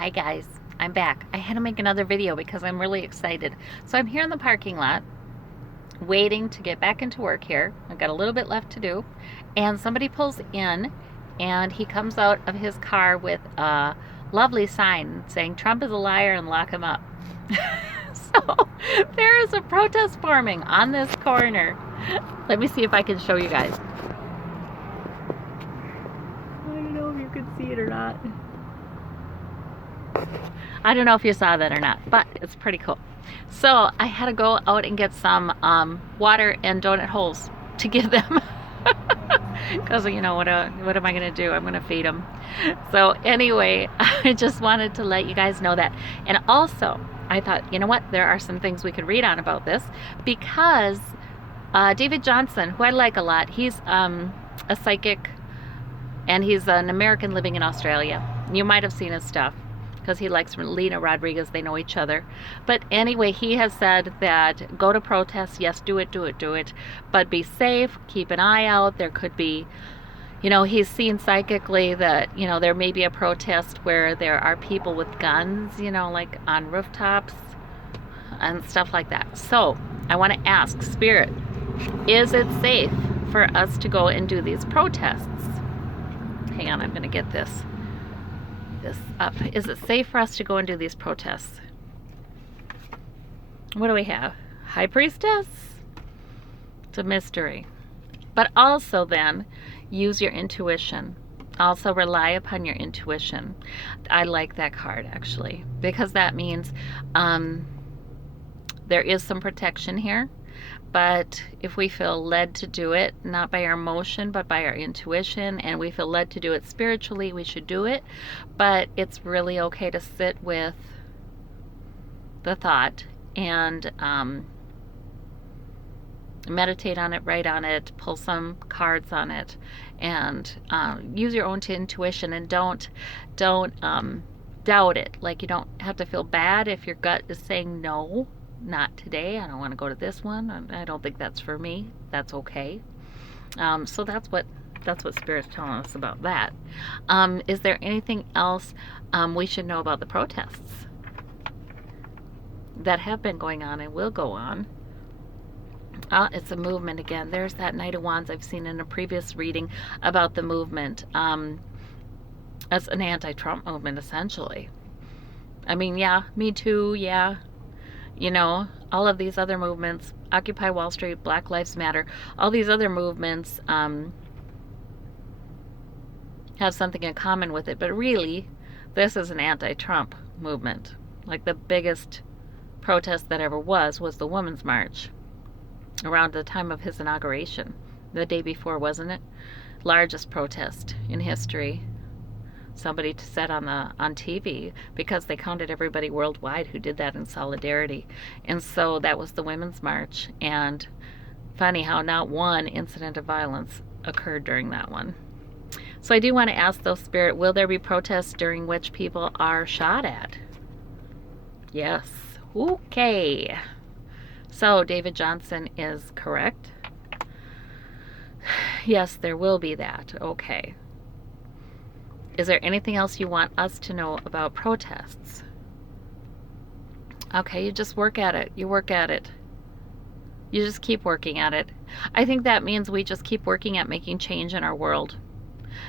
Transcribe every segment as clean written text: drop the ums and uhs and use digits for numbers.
Hi guys, I'm back. I had to make another video because I'm really excited. So I'm here in the parking lot waiting to get back into work here. I've got a little bit left to do. And somebody pulls in and he comes out of his car with a lovely sign saying Trump is a liar and lock him up. So there is a protest forming on this corner. Let me see if I can show you guys. I don't know if you can see it or not. I don't know if you saw that or not, but it's pretty cool. So I had to go out and get some water and donut holes to give them. Because, you know, what am I going to do? I'm going to feed them. So anyway, I just wanted to let you guys know that. And also, I thought, you know what? There are some things we could read on about this. Because David Johnson, who I like a lot, he's a psychic. And he's an American living in Australia. You might have seen his stuff, because he likes Lena Rodriguez. They know each other. But anyway, he has said that go to protests. Yes, do it, do it, do it. But be safe. Keep an eye out. There could be, you know, he's seen psychically that, you know, there may be a protest where there are people with guns, you know, like on rooftops and stuff like that. So I want to ask Spirit, is it safe for us to go and do these protests? Hang on, I'm going to get this up. Is it safe for us to go and do these protests? What do we have? High Priestess? It's a mystery. But also then, use your intuition. Also rely upon your intuition. I like that card actually, because that means there is some protection here. But if we feel led to do it, not by our emotion, but by our intuition, and we feel led to do it spiritually, we should do it. But it's really okay to sit with the thought and meditate on it, write on it, pull some cards on it, and use your own intuition, and don't doubt it. Like, you don't have to feel bad if your gut is saying no. Not today. I don't want to go to this one. I don't think that's for me. That's okay. So that's what Spirit's telling us about that. Is there anything else we should know about the protests that have been going on and will go on? It's a movement again. There's that Knight of Wands I've seen in a previous reading about the movement. It's an anti-Trump movement, essentially. I mean, yeah, Me Too, yeah. You know, all of these other movements, Occupy Wall Street, Black Lives Matter, all these other movements have something in common with it. But really, this is an anti-Trump movement. Like, the biggest protest that ever was the Women's March around the time of his inauguration. The day before, wasn't it? Largest protest in history. Somebody said on TV, because they counted everybody worldwide who did that in solidarity. And so that was the Women's March. And funny how not one incident of violence occurred during that one. So I do want to ask, though, Spirit, will there be protests during which people are shot at? Yes. Okay. So David Johnson is correct. Yes, there will be that. Okay. Is there anything else you want us to know about protests? Okay, you just work at it. You work at it. You just keep working at it. I think that means we just keep working at making change in our world.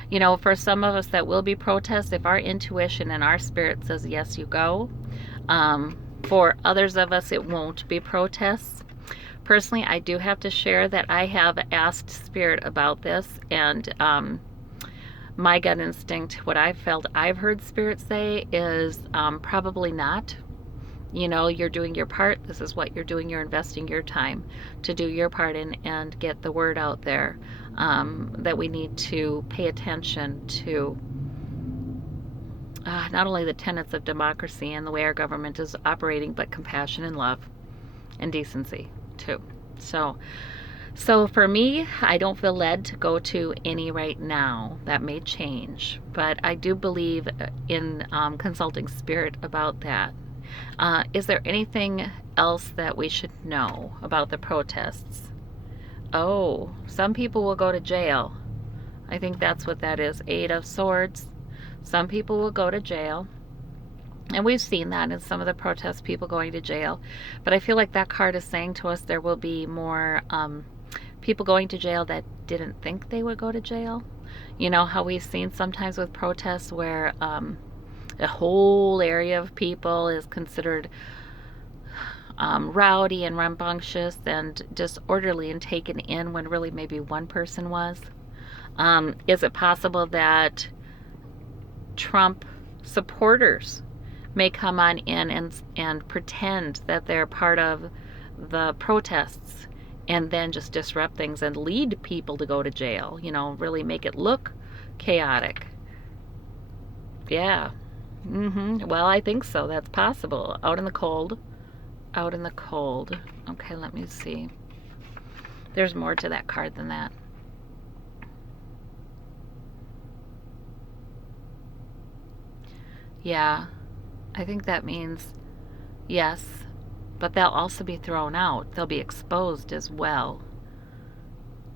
You know, for some of us that will be protests, if our intuition and our spirit says yes, you go. For others of us, it won't be protests. Personally, I do have to share that I have asked Spirit about this, and my gut instinct, what I've felt I've heard Spirit say is probably not. You know, you're doing your part. This is what you're doing. You're investing your time to do your part and get the word out there that we need to pay attention to not only the tenets of democracy and the way our government is operating, but compassion and love and decency too. So for me, I don't feel led to go to any right now. That may change, but I do believe in consulting Spirit about that. Is there anything else that we should know about the protests? Oh, some people will go to jail. I think that's what that is. Eight of Swords. Some people will go to jail. And we've seen that in some of the protests, people going to jail. But I feel like that card is saying to us there will be more people going to jail that didn't think they would go to jail. You know how we've seen sometimes with protests where a whole area of people is considered rowdy and rambunctious and disorderly and taken in when really maybe one person was. Is it possible that Trump supporters may come on in and pretend that they're part of the protests and then just disrupt things and lead people to go to jail, you know, really make it look chaotic? Yeah. Well, I think so. That's possible. Out in the cold. Out in the cold. Okay, let me see. There's more to that card than that. Yeah, I think that means yes, but they'll also be thrown out. They'll be exposed as well.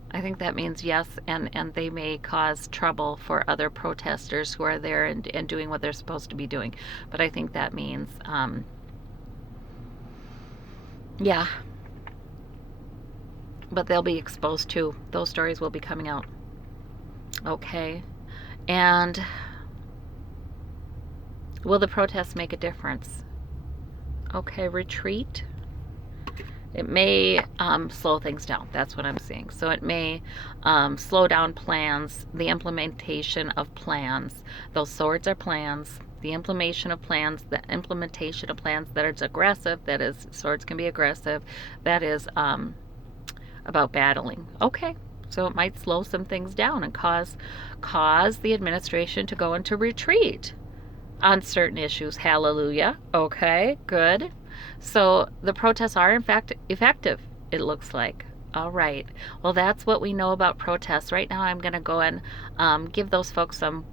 I think that means yes, and they may cause trouble for other protesters who are there and doing what they're supposed to be doing. But I think that means, yeah, but they'll be exposed too. Those stories will be coming out. Okay. And will the protests make a difference? Okay, retreat. It may slow things down. That's what I'm seeing. So it may slow down plans, the implementation of plans. Those swords are plans. The implementation of plans, that is aggressive, that is, swords can be aggressive, that is about battling. Okay, so it might slow some things down and cause the administration to go into retreat on certain issues. Hallelujah. Okay, good. So the protests are in fact effective, it looks like. All right. Well, that's what we know about protests. Right now I'm going to go and give those folks some,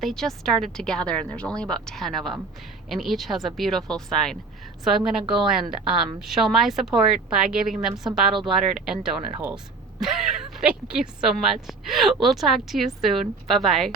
they just started to gather, and there's only about 10 of them, and each has a beautiful sign. So I'm going to go and show my support by giving them some bottled water and donut holes. Thank you so much. We'll talk to you soon. Bye-bye.